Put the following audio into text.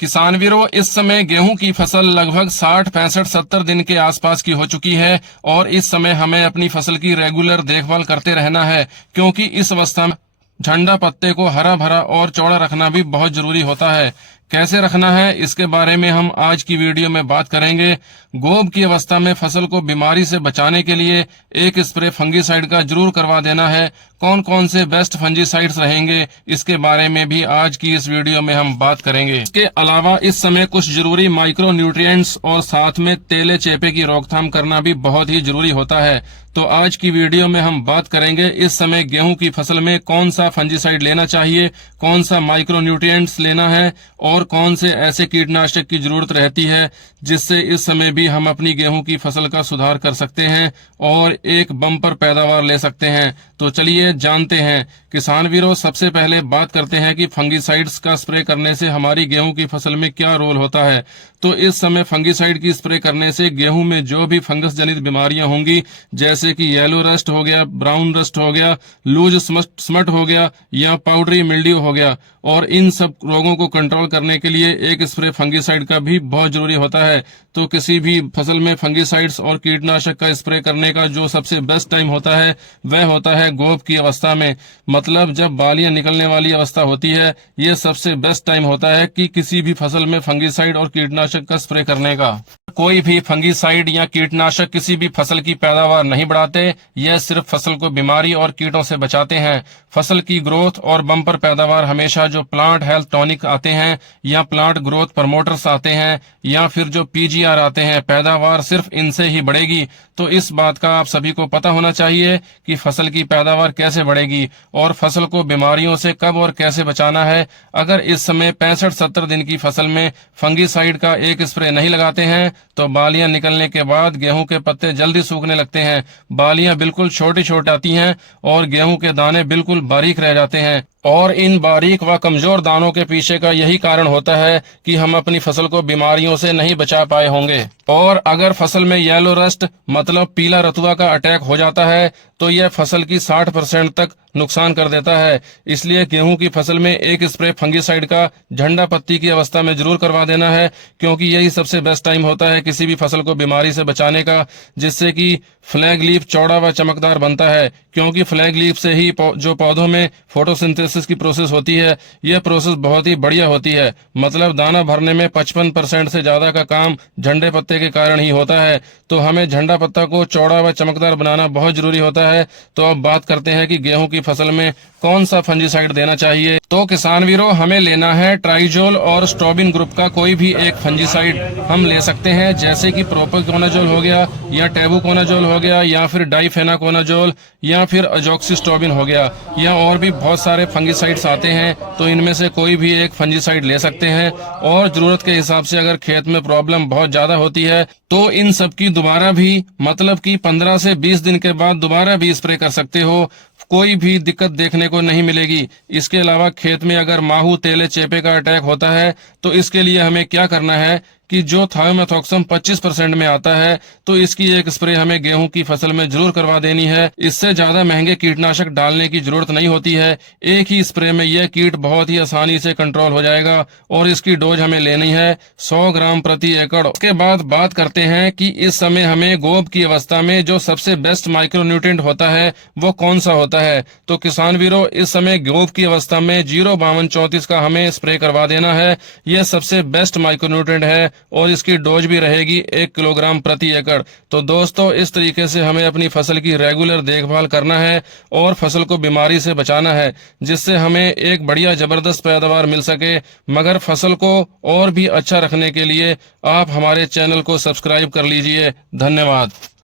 किसान वीरों, इस समय गेहूं की फसल लगभग 60, 65, 70 दिन के आसपास की हो चुकी है और इस समय हमें अपनी फसल की रेगुलर देखभाल करते रहना है, क्योंकि इस अवस्था में झंडा पत्ते को हरा भरा और चौड़ा रखना भी बहुत जरूरी होता है। कैसे रखना है, इसके बारे में हम आज की वीडियो में बात करेंगे। गोब की अवस्था में फसल को बीमारी से बचाने के लिए एक स्प्रे फंगीसाइड का जरूर करवा देना है। कौन कौन से बेस्ट फंजीसाइड्स रहेंगे, इसके बारे में भी आज की इस वीडियो में हम बात करेंगे। इसके अलावा इस समय कुछ जरूरी माइक्रो न्यूट्रिएंट्स और साथ में तेले चेपे की रोकथाम करना भी बहुत ही जरूरी होता है। तो आज की वीडियो में हम बात करेंगे इस समय गेहूं की फसल में कौन सा फंजीसाइड लेना चाहिए, कौन सा माइक्रो न्यूट्रिएंट्स लेना है और कौन से ऐसे कीटनाशक की जरूरत रहती है जिससे इस समय भी हम अपनी गेहूं की फसल का सुधार कर सकते हैं और एक बम्पर पैदावार ले सकते हैं। तो चलिए जानते हैं। किसान वीरों, सबसे पहले बात करते हैं कि फंगीसाइड्स का स्प्रे करने से हमारी गेहूं की फसल में क्या रोल होता है। तो इस समय फंगीसाइड की स्प्रे करने से गेहूं में जो भी फंगस जनित बीमारियां होंगी, जैसे कि येलो रस्ट हो गया, ब्राउन रस्ट हो गया, लूज स्मट हो गया या पाउडरी मिल्ड्यू हो गया, और इन सब रोगों को कंट्रोल करने के लिए एक स्प्रे फंगीसाइड का भी बहुत जरूरी होता है। तो किसी भी फसल में फंगीसाइड्स और कीटनाशक का स्प्रे करने का जो सबसे बेस्ट टाइम होता है वह होता है गोब की अवस्था में, मतलब जब बालियां निकलने वाली अवस्था होती है। ये सबसे बेस्ट टाइम होता है कि किसी भी फसल में फंगीसाइड और कीटनाशक का स्प्रे करने का। कोई भी फंगीसाइड या कीटनाशक किसी भी फसल की पैदावार नहीं बढ़ाते, यह सिर्फ फसल को बीमारी और कीटों से बचाते हैं। फसल की ग्रोथ और बम्पर पैदावार हमेशा जो प्लांट हेल्थ टॉनिक आते हैं या प्लांट ग्रोथ प्रमोटर्स आते हैं या फिर जो पीजीआर आते हैं, पैदावार सिर्फ इनसे ही बढ़ेगी। तो इस बात का आप सभी को पता होना चाहिए कि फसल की पैदावार कैसे बढ़ेगी और फसल को बीमारियों से कब और कैसे बचाना है। अगर इस समय 65-70 दिन की फसल में फंगीसाइड का एक स्प्रे नहीं लगाते हैं तो बालियां निकलने के बाद गेहूं के पत्ते जल्दी सूखने लगते हैं, बालियां बिल्कुल छोटी छोटी आती हैं और गेहूं के दाने बिल्कुल बारीक रह जाते हैं। और इन बारीक व कमजोर दानों के पीछे का यही कारण होता है कि हम अपनी फसल को बीमारियों से नहीं बचा पाए होंगे। और अगर फसल में येलो रस्ट मतलब पीला रतुआ का अटैक हो जाता है तो यह फसल की 60% तक नुकसान कर देता है। इसलिए गेहूं की फसल में एक स्प्रे फंगीसाइड का झंडा पत्ती की अवस्था में जरूर करवा देना है, क्योंकि यही सबसे बेस्ट टाइम होता है किसी भी फसल को बीमारी से बचाने का, जिससे कि फ्लैग लीफ चौड़ा व चमकदार बनता है। क्योंकि फ्लैग लीफ से ही जो पौधों में फोटोसिंथेसिस की प्रोसेस होती है, यह प्रोसेस बहुत ही बढ़िया होती है। मतलब दाना भरने में 55% से ज्यादा का काम झंडे पत्ते के कारण ही होता है। तो हमें झंडा पत्ता को चौड़ा व चमकदार बनाना बहुत जरूरी होता है। तो अब बात करते हैं कि गेहूं की फसल में कौन सा फंजीसाइड देना चाहिए। तो किसान वीरों, हमें लेना है ट्राइजोल और स्ट्रोबिन ग्रुप का कोई भी एक फंजीसाइड हम ले सकते हैं, जैसे कि प्रोपिकोनाजोल हो गया या टेबुकोनाजोल हो गया या फिर डाइफेनाकोनाजोल या फिर अजोक्सिस्ट्रोबिन हो गया, या और भी बहुत सारे फंजीसाइड्स आते हैं। तो इनमें से कोई भी एक फंजीसाइड ले सकते हैं और जरूरत के हिसाब से अगर खेत में प्रॉब्लम बहुत ज्यादा होती है तो इन सब की दोबारा भी, मतलब कि 15 से 20 दिन के बाद दोबारा भी स्प्रे कर सकते हो, कोई भी दिक्कत देखने को नहीं मिलेगी। इसके अलावा खेत में अगर माहू तेले चेपे का अटैक होता है तो इसके लिए हमें क्या करना है कि जो थायोमेथोक्सम 25% में आता है तो इसकी एक स्प्रे हमें गेहूं की फसल में जरूर करवा देनी है। इससे ज्यादा महंगे कीटनाशक डालने की जरूरत नहीं होती है, एक ही स्प्रे में यह कीट बहुत ही आसानी से कंट्रोल हो जाएगा और इसकी डोज हमें लेनी है 100 ग्राम प्रति एकड़। उसके बाद बात करते हैं कि इस समय हमें गोब की अवस्था में जो सबसे बेस्ट माइक्रोन्यूट्रिएंट होता है वो कौन सा होता है। तो किसान वीरों, इस समय गोब की अवस्था में 05234 का हमें स्प्रे करवा देना है। यह सबसे बेस्ट माइक्रोन्यूट्रिएंट है और इसकी डोज भी रहेगी 1 किलोग्राम प्रति एकड़। तो दोस्तों, इस तरीके से हमें अपनी फसल की रेगुलर देखभाल करना है और फसल को बीमारी से बचाना है, जिससे हमें एक बढ़िया जबरदस्त पैदावार मिल सके। मगर फसल को और भी अच्छा रखने के लिए आप हमारे चैनल को सब्सक्राइब कर लीजिए। धन्यवाद।